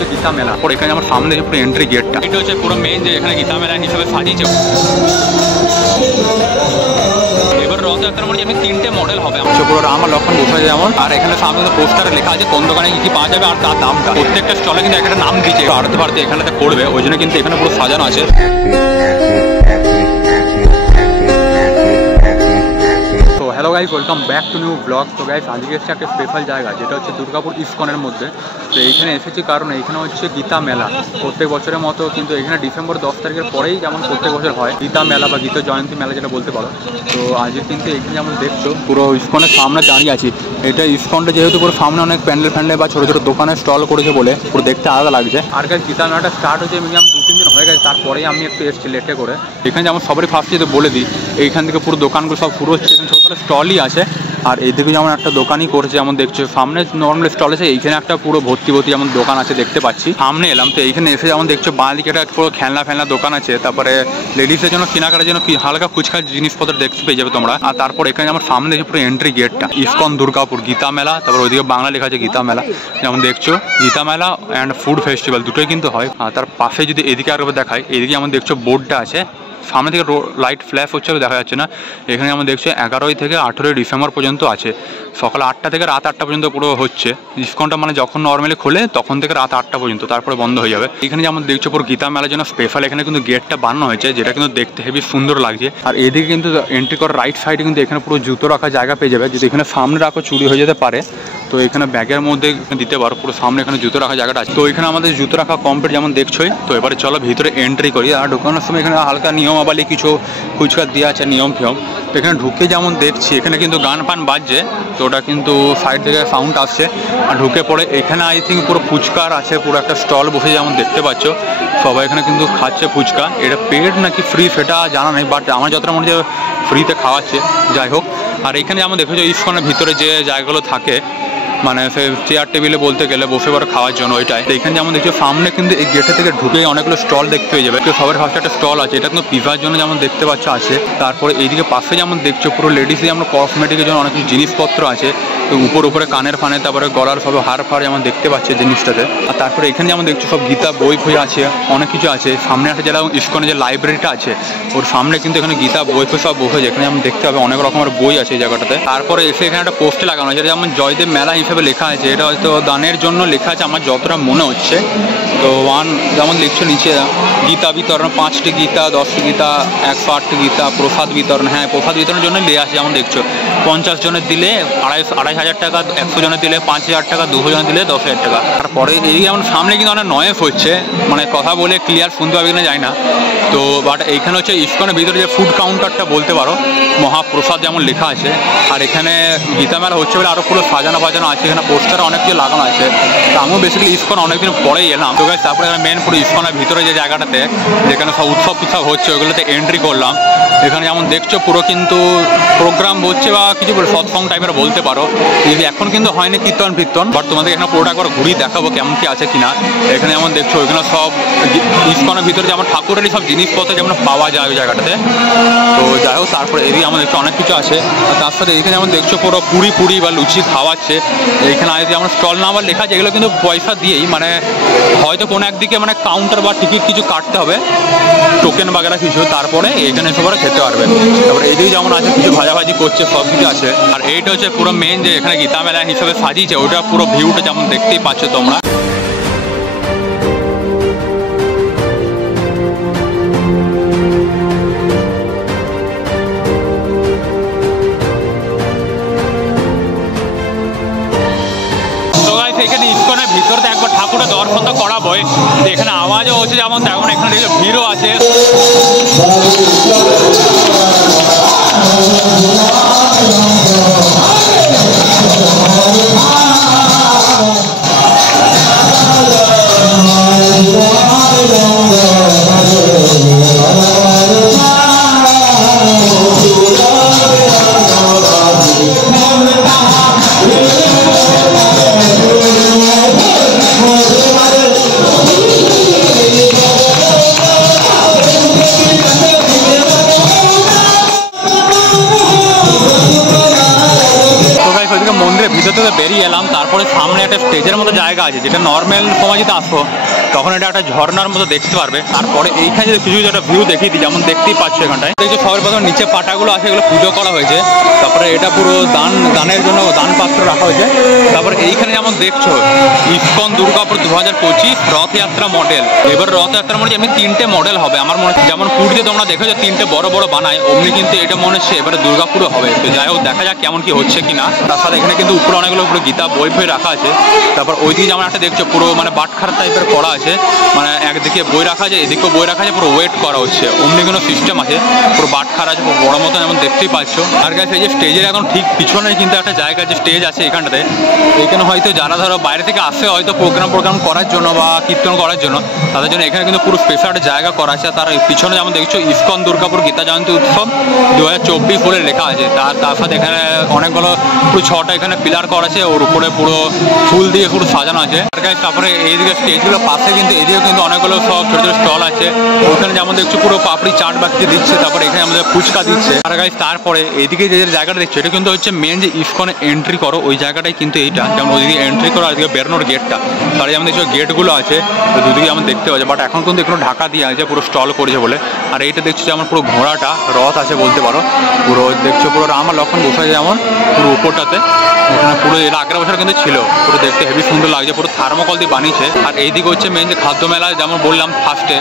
হচ্ছে গীতা মেলা। পরে এখানে আমার সামনে পুরো এন্ট্রি গেটটা, এটা হচ্ছে পুরো মেন যে এখানে গীতা মেলা হিসেবে সাজিয়েছে। এবার রথযাত্রার মধ্যে আমি 3টে মডেল হবে, পুরো রাম আর লক্ষ্মণ বসে যেমন। আর এখানে সামনে পোস্টারে লেখা আছে কোন দোকানে কি পাওয়া যাবে আর তার দামটা। প্রত্যেকটা স্টলে কিন্তু একটা নাম দিচ্ছে, আরতি ভারতী এখানে করবে, ওই জন্য কিন্তু এখানে পুরো সাজানো আছে। তো hello guys, welcome back to new blog. তো গাইস আজকে এসেছে একটা স্পেশাল জায়গা, যেটা হচ্ছে দুর্গাপুর ইস্কনের মধ্যে। তো এইখানে এসেছি কারণ এইখানে হচ্ছে গীতা মেলা প্রত্যেক বছরের মতো, কিন্তু এখানে ডিসেম্বর 10 তারিখের পরেই যেমন প্রত্যেক বছর হয় গীতা মেলা বা গীতা জয়ন্তী মেলা যেটা বলতে পারো। তো আজকে কিন্তু এখানে যেমন দেখছো পুরো ইস্কনের সামনে দাঁড়িয়ে আছি। এটা ইস্কনটা যেহেতু পুরো সামনে অনেক প্যান্ডেল ফ্যান্ডেল বা ছোটো ছোটো দোকানের স্টল করেছে বলে পুরো দেখতে আলাদা লাগছে। আর গাইস গীতা মেলাটা স্টার্ট হচ্ছে মিনিমাম 2-3 দিন হয়ে গেছে, তারপরেই আমি একটু এসেছি লেটে করে। এখানে যেমন সবারই ফার্স্ট যেতে বলে দিই, এইখান থেকে পুরো দোকানগুলো সব শুরু হচ্ছে, এখানে সকালে স্টলই আছে। আর এইদিকে যেমন একটা দোকানই করেছে, যেমন দেখছো সামনে নর্মাল স্টল আছে, এইখানে একটা পুরো ভর্তি যেমন দোকান আছে দেখতে পাচ্ছি। সামনে এলাম তো এইখানে এসে যেমন দেখছো বাঁদিকে একটা পুরো খেলনা দোকান আছে। তারপরে লেডিসের জন্য কেনাকাটার জন্য কি হালকা ফুচকার জিনিসপত্র দেখতে পেয়ে যাবে তোমরা। আর তারপর এখানে যেমন সামনে দেখছো পুরো এন্ট্রি গেটটা, ইস্কন দুর্গাপুর গীতা মেলা। তারপর ওইদিকে বাংলা লেখা আছে গীতা মেলা, যেমন দেখছো গীতা মেলা অ্যান্ড ফুড ফেস্টিভ্যাল দুটোই কিন্তু হয়। আর তার পাশে যদি এদিকে আরেকবার দেখায়, এদিকে যেমন দেখছো বোর্ডটা আছে, সামনে থেকে লাইট ফ্ল্যাশ হচ্ছে দেখা যাচ্ছে না। এখানে যেমন দেখছো 11 থেকে 18 ডিসেম্বর পর্যন্ত আছে, সকাল 8টা থেকে রাত 8টা পর্যন্ত পুরো হচ্ছে। ইস্কনটা মানে যখন নর্মালি খোলে তখন থেকে রাত 8টা পর্যন্ত, তারপরে বন্ধ হয়ে যাবে। এখানে যেমন দেখছো পুরো গীতা মেলার জন্য স্পেশাল এখানে কিন্তু গেটটা বানানো হয়েছে, যেটা কিন্তু দেখতে হেবি সুন্দর লাগছে। আর এদিকে কিন্তু এন্ট্রি করার রাইট সাইডে কিন্তু এখানে পুরো জুতো রাখার জায়গা পেয়ে যাবে। যদি এখানে সামনে রাখো চুরি হয়ে যেতে পারে, তো এখানে ব্যাগের মধ্যে দিতে পারো, পুরো সামনে এখানে জুতো রাখার জায়গাটা আছে। তো এখানে আমাদের জুতো রাখা কমপ্লিট যেমন দেখছোই। তো এবারে চলো ভিতরে এন্ট্রি করি। আর ঢোকানোর সময় এখানে হালকা নিয়মাবলী কিছু ফুচকা দেওয়া আছে, নিয়ম ফিয়ম। তো এখানে ঢুকে যেমন দেখছি এখানে কিন্তু গান পান বাজছে, তো ওটা কিন্তু সাইড থেকে সাউন্ড আসছে। আর ঢুকে পড়ে এখানে আই থিঙ্ক পুরো ফুচকার আছে, পুরো একটা স্টল বসে যেমন দেখতে পাচ্ছ। সবাই এখানে কিন্তু খাচ্ছে ফুচকা। এটা পেড নাকি ফ্রি সেটা জানা নেই, বাট আমার যতটা মনে হচ্ছে ফ্রিতে খাওয়াচ্ছে, যাই হোক। আর এখানে যেমন দেখেছো ইস্কনের ভিতরে যে জায়গাগুলো থাকে, মানে সে চেয়ার টেবিলে বলতে গেলে বসে পরে খাওয়ার জন্য ওইটাই। তো এখানে যেমন দেখছো সামনে কিন্তু এই গেটে থেকে ঢুকে অনেকগুলো স্টল দেখতে পেয়ে যাবে। তো সবার ফার্স্টে একটা স্টল আছে, এটা কিন্তু পিজার জন্য যেমন দেখতে পাচ্ছ আছে। তারপরে এইদিকে পাশে যেমন দেখছো পুরো লেডিসে যেমন কসমেটিকের জন্য অনেক কিছু জিনিসপত্র আছে। তো উপরে কানের ফানে, তারপরে গলার সব হার ফার যেমন দেখতে পাচ্ছে জিনিসটাতে। আর তারপরে এখানে যেমন দেখছো সব গীতা বই ফই আছে, অনেক কিছু আছে। সামনে একটা যেটা ইস্কনের যে লাইব্রেরিটা আছে, ওর সামনে কিন্তু এখানে গীতা বই ফই সব বসেছে। এখানে যেমন দেখতে হবে অনেক রকমের বই আছে এই জায়গাটাতে। তারপরে এসে এখানে একটা পোস্টে লাগানো আছে, যেমন জয়দেব মেলা হিসেবে লেখা আছে। এটা হয়তো দানের জন্য লেখা আছে আমার যতটা মনে হচ্ছে। তো যেমন লিখছো নিচে গীতা বিতরণ, 5টি গীতা, 10টি গীতা, 108টি গীতা, প্রসাদ বিতরণ। হ্যাঁ, প্রসাদ বিতরণের জন্য দেওয়া আছে, যেমন দেখছো 50 জনের দিলে 2,500 টাকা, 100 জনের দিলে 5,000 টাকা, 200 জনের দিলে 10,000 টাকা। তারপরে এই যেমন সামনে কিন্তু অনেক নয়েস হচ্ছে, মানে কথা বলে ক্লিয়ার শুনতে পাবে কিনা যায় না। তো বাট এইখানে হচ্ছে ইস্কনের ভিতরে যে ফুড কাউন্টারটা বলতে পারো, মহাপ্রসাদ যেমন লেখা আছে। আর এখানে গীতা মেলা হচ্ছে বলে আরও পুরো সাজানো আছে, এখানে পোস্টার অনেক কিছু লাগানো আছে। তো আমিও বেসিক্যালি ইস্কন অনেকদিন পরেই এলাম। তো গাইস তারপরে মেন পুরো ইস্কনের ভিতরে যে জায়গাটাতে যেখানে সব উৎসব হচ্ছে ওইগুলোতে এন্ট্রি করলাম। এখানে যেমন দেখছো পুরো কিন্তু প্রোগ্রাম হচ্ছে বা কিছু সৎসং টাইপের বলতে পারো। এখন কিন্তু হয়নি কীর্তন ফির্তন, বাট তোমাদের এখানে পুরোটা একবার ঘুরিয়ে দেখাবো কেমন কি আছে কিনা। এখানে যেমন দেখছো এখানে সব ইস্কনের ভিতরে যেমন ঠাকুরেরই সব জিনিসপত্র যেমন পাওয়া যায় ওই জায়গাটাতে। তো যাই হোক, তারপরে এদিকে আমাদের দেখছো অনেক কিছু আছে। আর তার সাথে এখানে যেমন দেখছো পুরো পুরি বা লুচি খাওয়াচ্ছে। এইখানে আগে যেমন স্টল নাম্বার লেখা আছে, এগুলো কিন্তু পয়সা দিয়েই, মানে হয়তো কোনো একদিকে মানে কাউন্টার বা টিকিট কিছু কাটতে হবে, টোকেন বাগেরা কিছু, তারপরে এখানে সবাই খেতে পারবে। তারপরে এইদিকে যেমন আছে কিছু ভাজাভাজি করছে, সব কিছু আছে। আর এইটা হচ্ছে পুরো মেন যে এখানে গীতা মেলা হিসেবে সাজিয়েছে, ওইটা পুরো ভিউটা যেমন দেখতেই পাচ্ছ তোমরা। এখানে ইস্কনের ভিতরে একবার ঠাকুরের দর্শন তো করাবোই, এখানে আওয়াজও হচ্ছে যেমন তেমন, এখানে ভিড়ও আছে। আছে, যেটা নর্মাল সময় যদি আসো তখন এটা একটা ঝর্ণার মতো দেখতে পারবে। তারপরে এইখানে যদি কিছু একটা ভিউ দেখিয়ে দিই, যেমন দেখতেই পাচ্ছ এখানটায় দেখছো সবার প্রথম নিচে পাটাগুলো আছে, এগুলো পুজো করা হয়েছে। তারপরে এটা পুরো দানের জন্য দান পাত্র রাখা হয়েছে। তারপরে এইখানে যেমন দেখছো ইসকন দুর্গাপুর 2025 রথযাত্রা মডেল। এবার রথযাত্রা মডেল এমনি 3টে মডেল হবে আমার মনে হচ্ছে, যেমন পুরীতে তোমরা দেখেছো 3টে বড় বড় বানায়, অমনি কিন্তু এটা মনে হচ্ছে এবারে দুর্গাপুরও হবে। তো যাই হোক দেখা যাক কেমন কি হচ্ছে কিনা। তার সাথে এখানে কিন্তু উপরে অনেকগুলো পুরো গীতা বই ফই রাখা আছে। তারপর ওইদিকে যেমন একটা দেখছো পুরো মানে বাটখারা টাইপের করা আছে, মানে একদিকে বই রাখা আছে এদিকেও বই রাখা আছে, পুরো ওয়েট করা হচ্ছে অমনি কোনো সিস্টেম আছে, পুরো বাটখারা আছে, পুরো বড় মতো যেমন দেখতেই পাচ্ছ। আর কাছে এই যে স্টেজের এখন ঠিক পিছনে কিন্তু একটা জায়গা যে স্টেজ আছে এখানটাতে, এখানে হয়তো যারা ধরো বাইরে থেকে আসে হয়তো প্রোগ্রাম করার জন্য বা কীর্তন করার জন্য, তাদের জন্য এখানে কিন্তু পুরো স্পেশাল একটা জায়গা করা আছে। তার পিছনে যেমন দেখছো ইসকন দুর্গাপুর গীতা জয়ন্তী উৎসব 2024 বলে লেখা আছে। তার সাথে এখানে অনেকগুলো পুরো 6টা এখানে পিলার করা আছে, ওর উপরে পুরো ফুল দিয়ে পুরো সাজানো আছে। তারপরে এইদিকে স্টেজগুলোর পাশে কিন্তু এদিকে কিন্তু অনেকগুলো সব ছোটো ছোটো স্টল আছে, ওখানে যেমন দেখছো পুরো পাপড়ি চাট বাকি দিচ্ছে, তারপরে এখানে আমাদের ফুচকা দিচ্ছে। আর গাইস তারপরে এইদিকে যে জায়গাটা দেখছো এটা কিন্তু হচ্ছে মেন যে ইসকনে এন্ট্রি করো ওই জায়গাটাই কিন্তু এইটা, যেমন ওইদিকে এন্ট্রি করো আর এদিকে বেরোনোর গেটটা, তাহলে যেমন দেখছো গেটগুলো আছে দুদিকে যেমন দেখতে পাচ্ছে, বাট এখন কিন্তু এখানে ঢাকা দিয়ে আছে পুরো স্টল করেছে বলে। আর এইটা দেখছো যেমন পুরো ঘোড়াটা রথ আছে বলতে পারো, পুরো দেখছো পুরো রাম আর লক্ষ্মণ বসে আছে যেমন পুরো উপরটাতে, এখানে পুরো এর আগের বছর কিন্তু ছিল, পুরো দেখতে হেভি সুন্দর লাগছে, পুরো থার্মোকল দিয়ে বানিয়েছে। আর এইদিকে হচ্ছে মেন যে খাদ্য মেলা, যেমন বললাম ফার্স্টে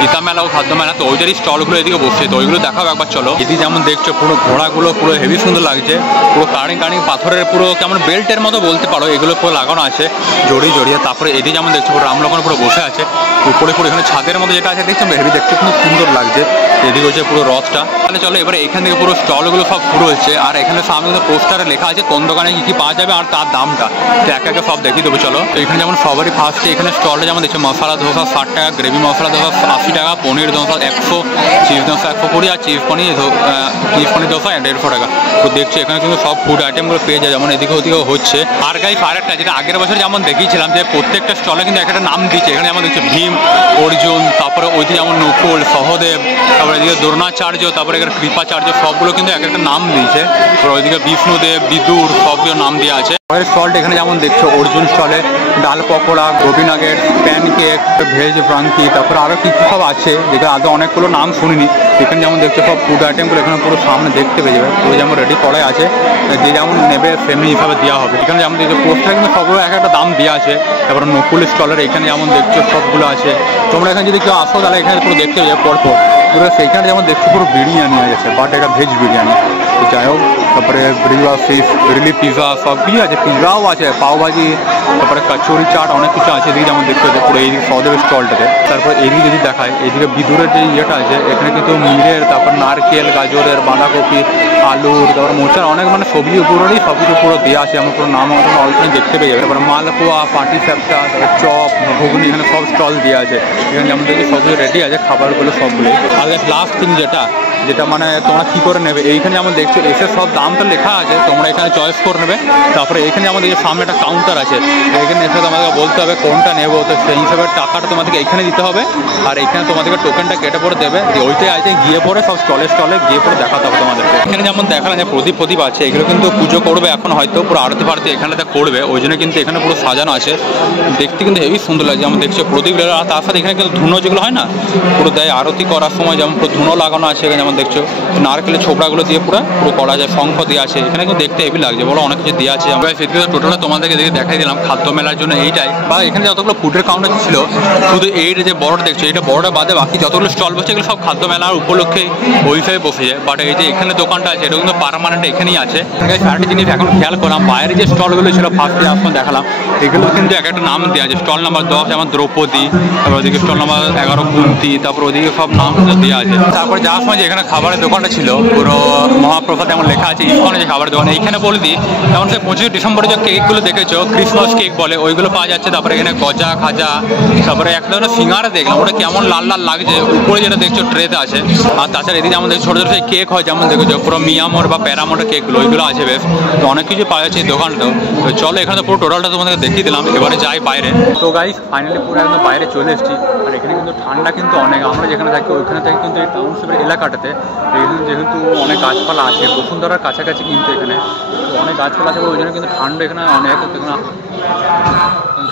গীতা মেলা ও খাদ্য মেলা, তো ওইটারই স্টলগুলো এদিকে বসছে, তো ওইগুলো দেখাও একবার চলো। এদিকে যেমন দেখছো পুরো ঘোড়াগুলো পুরো হেভি সুন্দর লাগছে, পুরো কার্নিং পাথরের পুরো কেমন বেল্টের মতো বলতে পারো, এগুলো পুরো লাগানো আছে জড়িয়ে। তারপরে এদিকে যেমন দেখছো পুরো রাম লক্ষ্মণ পুরো বসে আছে উপরে, পুরো এখানে ছাদের মধ্যে যেটা আছে দেখছো হেভি দেখতে খুব সুন্দর লাগছে। এদিকে হচ্ছে পুরো রথটা। তাহলে চলো এবারে এখান থেকে পুরো স্টলগুলো সব শুরু হচ্ছে, আর এখানে সামনে কিন্তু পোস্টারে লেখা আছে কোন দোকানে কি পাওয়া যাবে আর তার দামটা, তো একে একে সব দেখিয়ে দেবো চলো। তো এখানে যেমন সবারই ফার্স্টে এখানে স্টলটা যেমন দেখছো মশলা ধোসা 60 টাকা, গ্রেভি মশলা ধোসা 80 টাকা, পনির ধোসা 100, চিজ ধোসা 120, আর চিজ পনির ধোসা 150 টাকা। তো দেখছো এখানে কিন্তু সব ফুড আইটেমগুলো পেয়ে যায়, যেমন এদিকে ওদিকেও হচ্ছে। আর গাইস আরেকটা যেটা আগের বছর যেমন দেখিয়েছিলাম যে প্রত্যেকটা স্টলে কিন্তু একটা নাম দিচ্ছে, এখানে যেমন দেখছো ভীম, অর্জুন, তারপরে ওইদিকে যেমন নকুল, সহদেব, তারপরে এদিকে দ্রোণাচার্য, তারপরে এখানে কৃপাচার্য, সবগুলো কিন্তু এক একটা নাম দিয়েছে। ওইদিকে বিষ্ণুদেব, বিদুর, সবগুলো নাম দেওয়া আছে। স্টলটা এখানে যেমন দেখছো অর্জুন স্টলে ডাল pakora, Gobi nugget, pancake, veg Frenkie, তারপরে আরও কিছু সব আছে যেটা আদৌ অনেকগুলো নাম শুনিনি। এখানে যেমন দেখছো সব ফুড আইটেমগুলো এখানে পুরো সামনে দেখতে পেয়ে যাবে, পুরো যেমন রেডি করাই আছে, যে যেমন নেবে সেমনি হিসাবে দেওয়া হবে। এখানে যেমন দেখছো পোস্টারে কিন্তু সবগুলো এক একটা দাম দেওয়া আছে। তারপরে নকুল স্টলের এখানে যেমন দেখছো সবগুলো আছে, তোমরা এখানে যদি কেউ আসো তাহলে এখানে পুরো দেখতে পেয়ে যাবে পরপর পুরো। সেইখানে যেমন দেখছো পুরো বিরিয়ানি আছে, বাট এটা ভেজ বিরিয়ানি, তো যাই হোক। তারপরে গ্রিল ফিশ, গ্রিলি পিৎজা সব কিছু আছে, পিৎজাও আছে, পাওভাজি, তারপরে কচুরি চাট অনেক কিছু আছে। এদিকে যেমন দেখতে হচ্ছে পুরো এইদিকে সহদেবের স্টলটাতে। তারপর এদিকে যদি দেখায় এইদিকে বিদুরের যে ইয়েটা আছে, এখানে কিন্তু মিরের, তারপর নারকেল, গাজরের, বাঁধাকপি, আলুর, তারপর মোচার অনেক মানে সবজি উপরেরই সব কিছু পুরো দেওয়া আছে, আমার পুরো নাম আমাদের অলরেডি দেখতে পেয়ে যাবে। তারপর মালপোয়া, পাটি সাপটা, তারপর চপ, ঘুগনি, এখানে সব স্টল দেওয়া আছে। এখানে যেমন দেখি সব কিছু রেডি আছে খাবারগুলো সবগুলোই। আর লাস্ট থিং যেটা মানে তোমরা কী করে নেবে, এইখানে যেমন দেখছো এসে সব দামটা লেখা আছে, তোমরা এখানে চয়েস করে নেবে। তারপরে এখানে আমাদের সামনে একটা কাউন্টার আছে, এখানে এসে তোমাদেরকে বলতে হবে কোনটা নেবো, তো সেই হিসাবে টাকাটা তোমাদেরকে এখানে দিতে হবে, আর এখানে তোমাদেরকে টোকেনটা কেটে পরে দেবে, ওইটাই আছে গিয়ে পরে সব স্টলে গিয়ে পরে দেখাতে হবে তোমাদেরকে। এখানে যেমন দেখালাম যে প্রদীপ আছে, এগুলো কিন্তু পুজো করবে এখন হয়তো পুরো আরতি ফারতি এখানটাতে করবে, ওই জন্য কিন্তু এখানে পুরো সাজানো আছে, দেখতে কিন্তু হেভি সুন্দর লাগছে। যেমন দেখছো প্রদীপ, আর তার সাথে এখানে কিন্তু ধুনো যেগুলো হয় না পুরো দেয় আরতি করার সময়, যেমন পুরো ধুনো লাগানো আছে। যেমন দেখছো নারকেলের ছোবড়াগুলো দিয়ে পুরো করা যায়, শঙ্খ দিয়ে আছে, এখানে কিন্তু দেখতে হেভি লাগছে, বলো অনেক কিছু দিয়ে আছে। আমরা সেদিকে টোটালটা তোমাদেরকে দেখাই দিলাম খাদ্য মেলার জন্য এইটাই, বা এখানে যতগুলো ফুডের কাউন্টার ছিল শুধু এইটা যে বড়টা দেখছো, এটা বড়টা বাদে বাকি যতগুলো স্টল বসছে এগুলো সব খাদ্য মেলার উপলক্ষে ওই হিসাবে বসেছে। বাট এই যে এখানে দোকানটা আছে এটা কিন্তু পার্মানেন্ট এখানেই আছে। আরেকটা জিনিস এখন খেয়াল করলাম, বাইরে যে স্টলগুলো ছিল ফার্স্টে আসলে দেখালাম, এগুলো কিন্তু এক একটা নাম দেওয়া আছে। স্টল নাম্বার 10 যেমন দ্রৌপদী, তারপর ওদিকে স্টল নাম্বার 11 কুন্তি, তারপর ওদিকে সব নাম দেওয়া আছে। তারপর যাওয়ার সময় যে এখানে খাবারের দোকানটা ছিল পুরো মহাপ্রসাদ যেমন লেখা আছে, ইসকনে যে খাবারের দোকান, এইখানে বলে দিই যেমন সে 25 ডিসেম্বরে যে কেকগুলো দেখেছো ক্রিসমাস কেক বলে, ওইগুলো পাওয়া যাচ্ছে। তারপরে এখানে গজা, খাজা, তারপরে একটা ধরনের সিঙ্গারা দেখলাম, ওটা কেমন লাল লাল লাগছে, উপরে যেটা দেখছো ট্রেতে আছে। আর তাছাড়া এদিকে আমাদের ছোটো ছোটো কেক হয়, যেমন দেখেছো পুরো মিয়ামোর বা প্যারামোটের কেকগুলো, ওইগুলো আছে বেশ, তো অনেক কিছু পাওয়া যাচ্ছে এই দোকানটাও। তো চলো এখানে তো পুরো টোটালটা তোমাদেরকে দেখিয়ে দিলাম, এবারে যাই বাইরে। তো গাইস ফাইনালি পুরো একদম বাইরে চলে এসেছি, আর এখানে কিন্তু ঠান্ডা কিন্তু অনেক, আমরা যেখানে থাকি ওইখানে থেকে কিন্তু এই টাউনশিপের এলাকাটাতে যেহেতু অনেক গাছপালা আছে, বসুন্ধরার কাছাকাছি কিন্তু এখানে অনেক গাছপালা আছে, ওই জন্য কিন্তু ঠান্ডা এখানে অনেক। এখানে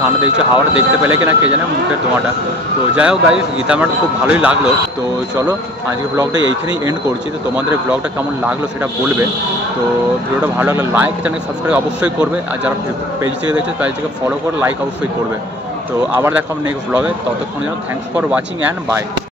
ঠান্ডা দেখছো, হাওয়াটা দেখতে পেলে কিনা কে জানে, মুখের ধোঁয়াটা। তো যাই হোক গাইস, গীতা মেলাটা খুব ভালোই লাগলো। তো চলো আজকে ব্লগটা এইখানেই এন্ড করছি। তো তোমাদের ব্লগটা কেমন লাগলো সেটা বলবে। তো ভিডিওটা ভালো লাগলে লাইক, চ্যানেল সাবস্ক্রাইব অবশ্যই করবে, আর যারা পেজ থেকে দেখছো পেজ থেকে ফলো করে লাইক অবশ্যই করবে। তো আবার দেখা হবে নেক্সট ব্লগে, ততক্ষণ যেন thanks for watching and by.